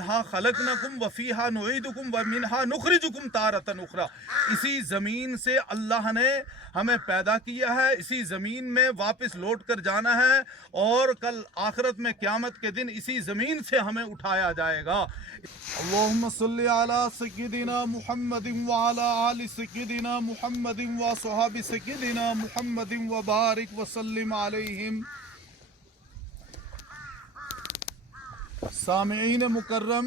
मिनहा खलकनकुम व फीहा नुईदुकुम व मिनहा नुखरिजुकुम तारतन उखरा। इसी ज़मीन से अल्लाह ने हमें पैदा किया है, इसी ज़मीन में वापस लौट कर जाना है, और कल आखिरत में क़यामत के दिन इसी ज़मीन से हमें उठाया जाएगा। अल्लाहुम्मा सल्ली अला सय्यिदिना मुहम्मदिन व अला आलि सय्यिदिना मुहम्मदिन व सहाबि सय्यिदिना मुहम्मदिन व बारिक व सल्लिम अलैहिम। सामीईन मुकर्रम,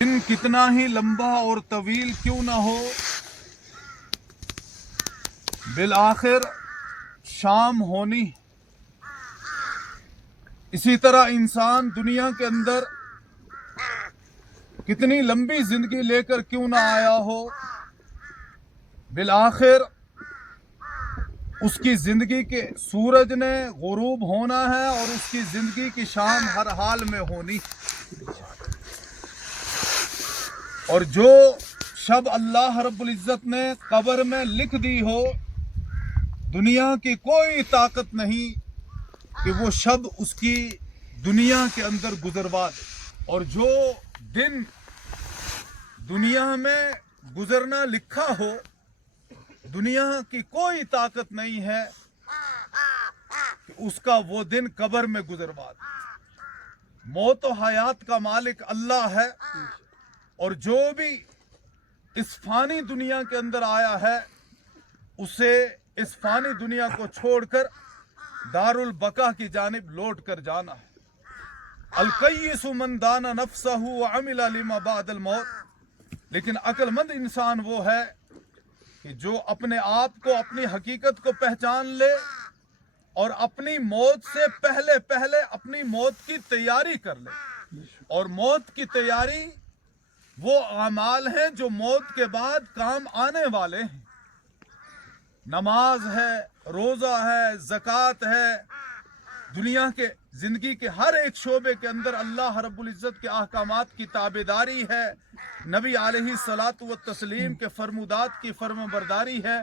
दिन कितना ही लंबा और तवील क्यों ना हो, बिल आखिर शाम होनी। इसी तरह इंसान दुनिया के अंदर कितनी लंबी जिंदगी लेकर क्यों ना आया हो, बिल आखिर उसकी जिंदगी के सूरज ने गुरूब होना है और उसकी जिंदगी की शाम हर हाल में होनी। और जो शब अल्लाह रब्बुल इज्जत ने कब्र में लिख दी हो, दुनिया की कोई ताकत नहीं कि वो शब उसकी दुनिया के अंदर गुजरवा दे। और जो दिन दुनिया में गुजरना लिखा हो, दुनिया की कोई ताकत नहीं है कि उसका वो दिन कब्र में गुजरवा दे। मौत और हयात का मालिक अल्लाह है, और जो भी इस फानी दुनिया के अंदर आया है, उसे इस फानी दुनिया को छोड़कर दारुल बका की जानिब लौट कर जाना है। अल-कय्यिसु मन दाना नफ्सहु व अमिला लिमा बादल मौत। लेकिन अक्लमंद इंसान वो है कि जो अपने आप को, अपनी हकीकत को पहचान ले और अपनी मौत से पहले पहले अपनी मौत की तैयारी कर ले। और मौत की तैयारी वो अमाल हैं जो मौत के बाद काम आने वाले हैं। नमाज है, रोज़ा है, ज़कात है, दुनिया के ज़िंदगी के हर एक शोबे के अंदर अल्लाह रब्बुल इज़्ज़त के अहकामात की ताबेदारी है, नबी अलैहि सलातु व तस्लीम के फरमुदात की फर्मबरदारी है,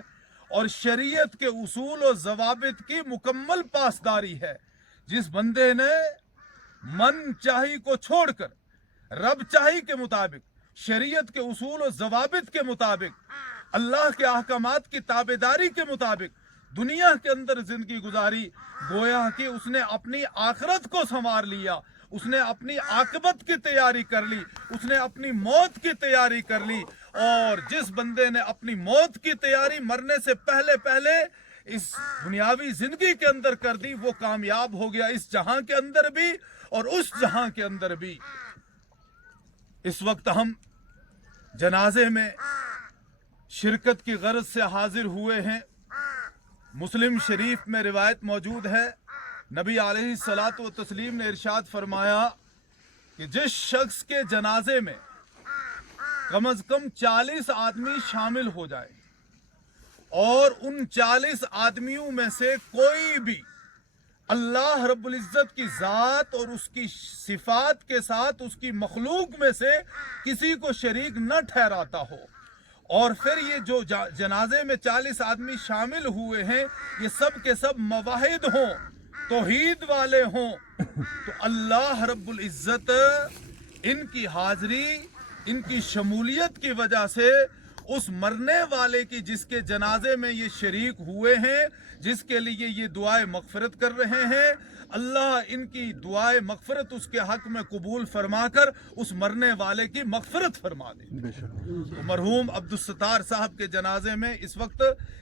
और शरीयत के उसूल और ज़वाबित की मुकम्मल पासदारी है। जिस बंदे ने मन चाही को छोड़कर रब चाही के मुताबिक, शरीयत के उसूल और ज़वाबित के मुताबिक, अल्लाह के अहकामात की ताबेदारी के मुताबिक दुनिया के अंदर जिंदगी गुजारी, गोया कि उसने अपनी आखिरत को संवार लिया, उसने अपनी आकबत की तैयारी कर ली, उसने अपनी मौत की तैयारी कर ली। और जिस बंदे ने अपनी मौत की तैयारी मरने से पहले पहले इस दुनियावी जिंदगी के अंदर कर दी, वो कामयाब हो गया, इस जहां के अंदर भी और उस जहां के अंदर भी। इस वक्त हम जनाजे में शिरकत की गर्ज से हाजिर हुए हैं। मुस्लिम शरीफ में रिवायत मौजूद है, नबी अलैहि सलातु व तस्लीम ने इरशाद फरमाया कि जिस शख्स के जनाजे में कम अज कम 40 आदमी शामिल हो जाए और उन 40 आदमियों में से कोई भी अल्लाह रब्बुल इज़्ज़त की ज़ात और उसकी सिफात के साथ उसकी मखलूक में से किसी को शरीक न ठहराता हो, और फिर ये जो जनाजे में 40 आदमी शामिल हुए हैं, ये सब के सब मवाहिद हों, तौहीद वाले हों, तो अल्लाह रब्बुल इज़्ज़त इनकी हाज़री, इनकी शमूलियत की वजह से उस मरने वाले की, जिसके जनाजे में ये शरीक हुए हैं, जिसके लिए ये दुआए मग़फ़िरत कर रहे हैं, अल्लाह इनकी दुआए मग़फ़िरत उसके हक़ में कबूल फरमाकर उस मरने वाले की मग़फ़िरत फरमा दे। तो मरहूम अब्दुस्सत्तार साहब के जनाजे में इस वक्त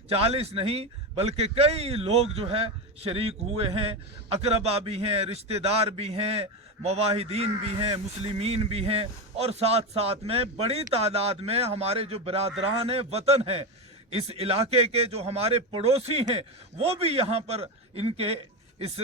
40 नहीं बल्कि कई लोग जो है शरीक हुए हैं। अकरबा भी हैं, रिश्तेदार भी हैं, मवाहिदीन भी हैं, मुस्लिमीन भी हैं, और साथ साथ में बड़ी तादाद में हमारे जो बरादरान वतन हैं, इस इलाके के जो हमारे पड़ोसी हैं, वो भी यहाँ पर इनके इस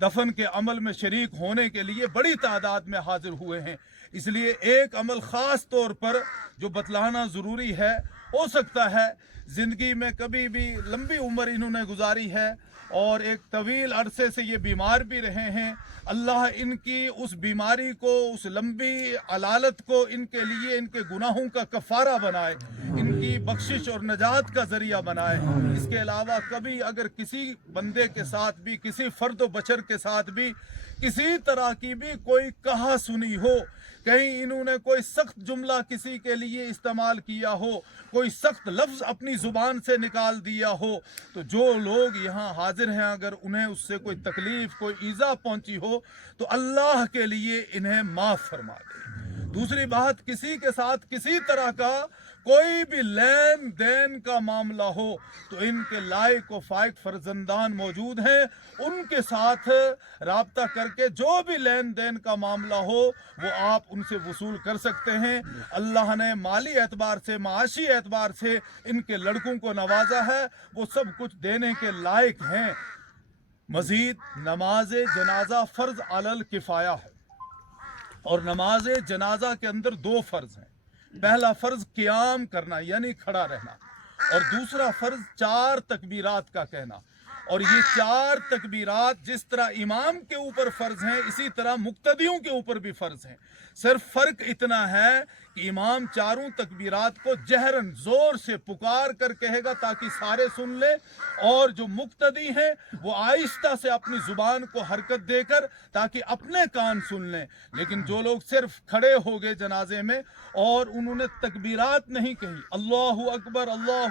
दफन के अमल में शरीक होने के लिए बड़ी तादाद में हाजिर हुए हैं। इसलिए एक अमल ख़ास तौर पर जो बतलाना ज़रूरी है, हो सकता है ज़िंदगी में कभी भी लंबी उम्र इन्होंने गुजारी है और एक तवील अरसे से ये बीमार भी रहे हैं। अल्लाह इनकी उस बीमारी को, उस लंबी अलालत को इनके लिए, इनके गुनाहों का कफ़ारा बनाए, इनकी बख्शिश और नजात का ज़रिया बनाए। इसके अलावा कभी अगर किसी बंदे के साथ भी, किसी फ़र्द व बशर के साथ भी किसी तरह की भी कोई कहा सुनी हो, कहीं इन्होंने कोई सख्त जुमला किसी के लिए इस्तेमाल किया हो, कोई सख्त लफ्ज़ अपनी ज़ुबान से निकाल दिया हो, तो जो लोग यहाँ हाजिर हैं अगर उन्हें उससे कोई तकलीफ़, कोई ईज़ा पहुँची हो तो अल्लाह के लिए इन्हें माफ़ फरमा दे। दूसरी बात, किसी के साथ किसी तरह का कोई भी लेन देन का मामला हो तो इनके लायक व फायक फर्जंदान मौजूद हैं, उनके साथ राब्ता करके जो भी लेन देन का मामला हो वो आप उनसे वसूल कर सकते हैं। अल्लाह ने माली एतबार से, माशी एतबार से इनके लड़कों को नवाजा है, वो सब कुछ देने के लायक हैं। मज़ीद नमाज जनाजा फ़र्ज़ अलल किफ़ाया है और नमाज जनाजा के अंदर दो फ़र्ज़ हैं। पहला फ़र्ज़ क़ियाम करना यानी खड़ा रहना, और दूसरा फ़र्ज़ 4 तकबीरात का कहना। और ये 4 तकबीरात जिस तरह इमाम के ऊपर फ़र्ज़ हैं इसी तरह मुक्तदियों के ऊपर भी फ़र्ज़ हैं। सिर्फ फ़र्क इतना है कि इमाम चारों तकबीरात को जहरन ज़ोर से पुकार कर कहेगा ताकि सारे सुन लें, और जो मुक्तदी हैं वो आहिस्ता से अपनी ज़ुबान को हरकत देकर ताकि अपने कान सुन लें। लेकिन जो लोग सिर्फ खड़े हो गए जनाजे में और उन्होंने तकबीरात नहीं कही, अल्लाहु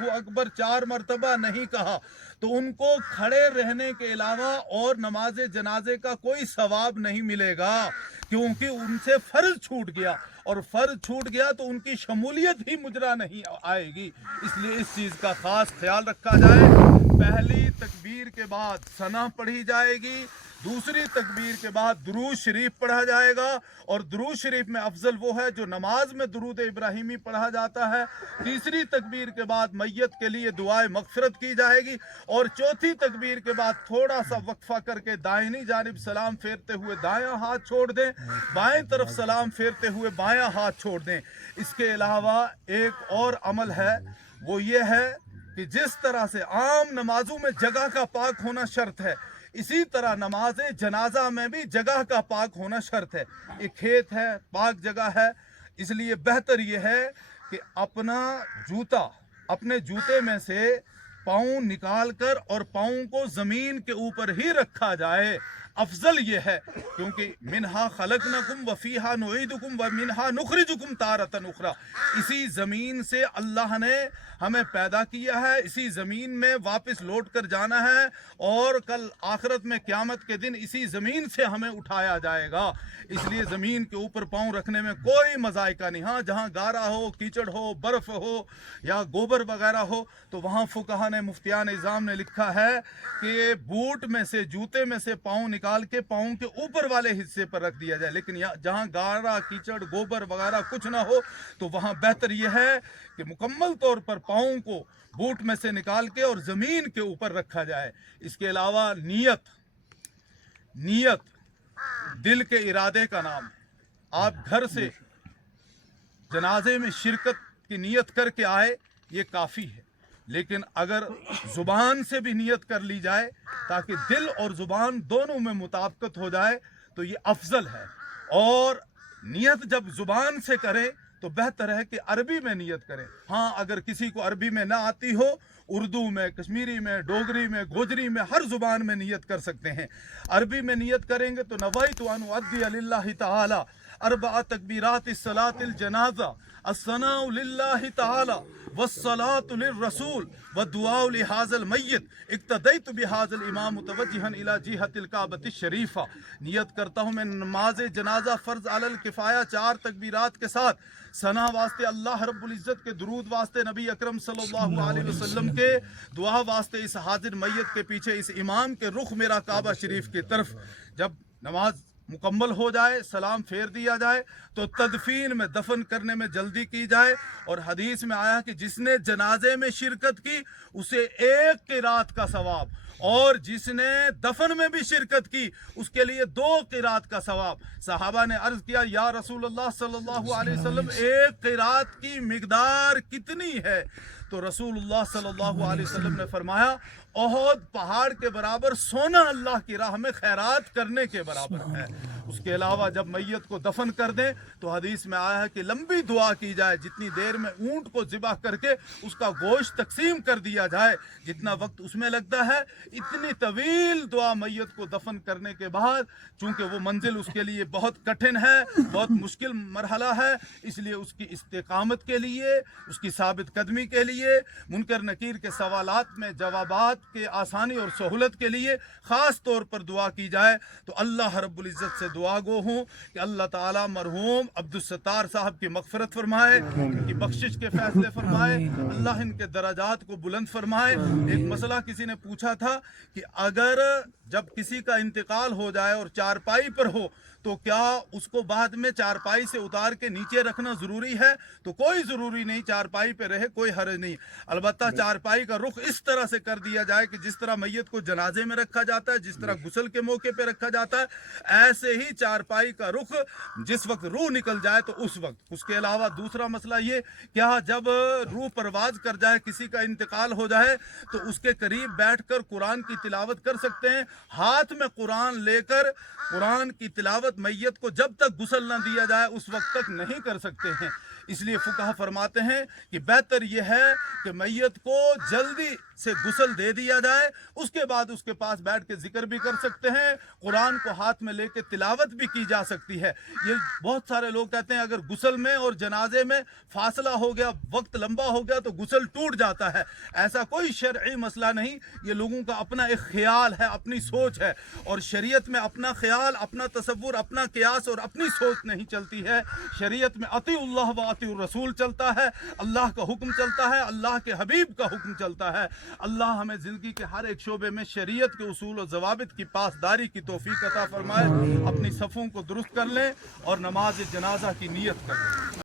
अकबर 4 मरतबा नहीं कहा, तो उनको खड़े रहने के अलावा और नमाज जनाजे का कोई सवाब नहीं मिलेगा, क्योंकि उनसे फ़र्ज छूट गया, और फ़र्ज छूट गया तो उनकी शमूलियत ही मुजरा नहीं आएगी। इसलिए इस चीज़ का ख़ास ख्याल रखा जाए। पहली तकबीर के बाद सना पढ़ी जाएगी, दूसरी तकबीर के बाद दुरूद शरीफ पढ़ा जाएगा, और दुरूद शरीफ में अफजल वो है जो नमाज में दुरूद इब्राहिमी पढ़ा जाता है। तीसरी तकबीर के बाद मैयत के लिए दुआए मग़फ़िरत की जाएगी, और चौथी तकबीर के बाद थोड़ा सा वक्फा करके दाहिनी जानिब सलाम फेरते हुए दायां हाथ छोड़ दें, बाएं तरफ सलाम फेरते हुए बायां हाथ छोड़ दें। इसके अलावा एक और अमल है, वो ये है कि जिस तरह से आम नमाजों में जगह का पाक होना शर्त है, इसी तरह नमाज जनाजा में भी जगह का पाक होना शर्त है। एक खेत है, पाक जगह है, इसलिए बेहतर यह है कि अपने जूते में से पाँव निकाल कर और पाँव को ज़मीन के ऊपर ही रखा जाए। अफजल ये है, क्योंकि मिनहा खलकनकुम व फीहा नुईदुकुम व मिनहा नुखरिजुकुम तारतन उखरा। इसी ज़मीन से अल्लाह ने हमें पैदा किया है, इसी ज़मीन में वापस लौट कर जाना है, और कल आखिरत में क़यामत के दिन इसी ज़मीन से हमें उठाया जाएगा। इसलिए ज़मीन के ऊपर पाँव रखने में कोई मज़ायका नहीं। हाँ, जहाँ गारा हो, कीचड़ हो, बर्फ़ हो या गोबर वगैरह हो, तो वहाँ फुक़हा ने, मुफ्तियान इज़ाम ने लिखा है कि बूट में से, जूते में से पाँव निकाल के पाँव के ऊपर वाले हिस्से पर रख दिया जाए। लेकिन जहाँ गारा, कीचड़, गोबर वगैरह कुछ ना हो तो वहाँ बेहतर यह है कि मुकम्मल तौर पर पाँव को बूट में से निकाल के और ज़मीन के ऊपर रखा जाए। इसके अलावा नीयत दिल के इरादे का नाम है। आप घर से जनाजे में शिरकत की नीयत करके आए, ये काफ़ी है, लेकिन अगर ज़ुबान से भी नियत कर ली जाए ताकि दिल और ज़ुबान दोनों में मुताबिकत हो जाए तो ये अफजल है। और नियत जब ज़ुबान से करें तो बेहतर है कि अरबी में नियत करें। हाँ, अगर किसी को अरबी में ना आती हो, उर्दू में, कश्मीरी में, डोगरी में, गोजरी में, हर ज़ुबान में नियत कर सकते हैं। अरबी में नियत करेंगे तो नवाइतु अन उअद्दिया लिल्लाहि तआला अर्बअ तकबीरात सलातिल जनाजा अस्सनाउ लिल्लाहि तआला वस्सलातु लिर्रसूल वद्दुआउ लिहाज़ल मय्यत इक्तदैतु बिहाज़ल इमाम मुतवज्जिहन इला जिहतिल काबति शरीफा। नियत करता हूँ मैं नमाज जनाजा फ़र्ज़ अलल किफ़ाया 4 तकबीरात के साथ, सना वास्ते अल्लाह रब्बुल इज़्ज़त के, दुरूद वास्ते नबी अकरम सल्लल्लाहु अलैहि वसल्लम के, दुआ वास्ते इस हाजिर मैयत के पीछे इस इमाम के रुख मेरा काबा शरीफ की तरफ। जब नमाज मुकम्मल हो जाए, सलाम फेर दिया जाए, तो तदफीन में, दफन करने में जल्दी की जाए। और हदीस में आया कि जिसने जनाजे में शिरकत की उसे 1 क़िरात का सवाब, और जिसने दफन में भी शिरकत की उसके लिए 2 क़िरात का सवाब। सहाबा ने अर्ज़ किया, या रसूलुल्लाह सल्लल्लाहु अलैहि वसल्लम 1 क़िरात की मिक़दार कितनी है? तो रसूलुल्लाह सल्लल्लाहु अलैहि वसल्लम ने फरमाया, ओहद पहाड़ के बराबर सोना अल्लाह की राह में खैरात करने के बराबर है। اس کے علاوہ جب میت کو دفن کر دیں تو حدیث میں آیا ہے کہ لمبی دعا کی جائے، جتنی دیر میں اونٹ کو ذبح کر کے اس کا گوشت تقسیم کر دیا جائے، جتنا وقت اس میں لگتا ہے، اتنی طویل دعا میت کو دفن کرنے کے بعد، چونکہ وہ منزل اس کے لیے بہت کٹھن ہے، بہت مشکل مرحلہ ہے، اس لیے اس کی استقامت کے لیے، اس کی ثابت قدمی کے لیے، منکر نکیر کے سوالات میں جوابات کے آسانی اور سہولت کے لیے خاص طور پر دعا کی جائے۔ تو اللہ رب العزت سے دعا گو ہوں کہ اللہ تعالیٰ مرحوم عبدالستار صاحب کی مغفرت فرمائے، ان کی بخشش کے فیصلے فرمائے، اللہ ان کے درجات کو بلند فرمائے۔ ایک مسئلہ کسی نے پوچھا تھا کہ اگر جب کسی کا انتقال ہو جائے اور چارپائی پر ہو تو کیا اس کو بعد میں چارپائی سے اتار کے نیچے رکھنا ضروری ہے؟ تو کوئی ضروری نہیں، چارپائی پہ رہے کوئی حرج نہیں، البتہ چارپائی کا رخ اس طرح سے کر دیا جائے کہ جس طرح میت کو جنازے میں رکھا جاتا ہے، جس طرح غسل کے موقع پہ رکھا جاتا ہے، ایسے ہی چارپائی کا رخ جس وقت روح نکل جائے تو اس وقت۔ اس کے علاوہ دوسرا مسئلہ یہ، کیا جب روح پرواز کر جائے، کسی کا انتقال ہو جائے تو اس کے قریب بیٹھ کر قرآن کی تلاوت کر سکتے ہیں؟ ہاتھ میں قرآن لے کر قرآن کی تلاوت میت کو جب تک غسل نہ دیا جائے اس وقت تک نہیں کر سکتے ہیں۔ اس لیے فقہ فرماتے ہیں کہ بہتر یہ ہے کہ میت کو جلدی سے غسل دے دیا جائے، اس کے بعد اس کے پاس بیٹھ کے ذکر بھی کر سکتے ہیں، قرآن کو ہاتھ میں لے کے تلاوت بھی کی جا سکتی ہے۔ یہ بہت سارے لوگ کہتے ہیں اگر غسل میں اور جنازے میں فاصلہ ہو گیا، وقت لمبا ہو گیا تو غسل ٹوٹ جاتا ہے۔ ایسا کوئی شرعی مسئلہ نہیں، یہ لوگوں کا اپنا ایک خیال ہے، اپنی سوچ ہے، اور شریعت میں اپنا خیال، اپنا تصور، اپنا قیاس اور اپنی سوچ نہیں چلتی ہے۔ شریعت میں اطیع اللہ و اطیع الرسول چلتا ہے، اللہ کا حکم چلتا ہے، اللہ کے حبیب کا حکم چلتا ہے۔ اللہ ہمیں زندگی کے ہر ایک شعبے میں شریعت کے اصول و ضوابط کی پاسداری کی توفیق عطا فرمائے۔ اپنی صفوں کو درست کر لیں اور نماز جنازہ کی نیت کر لیں۔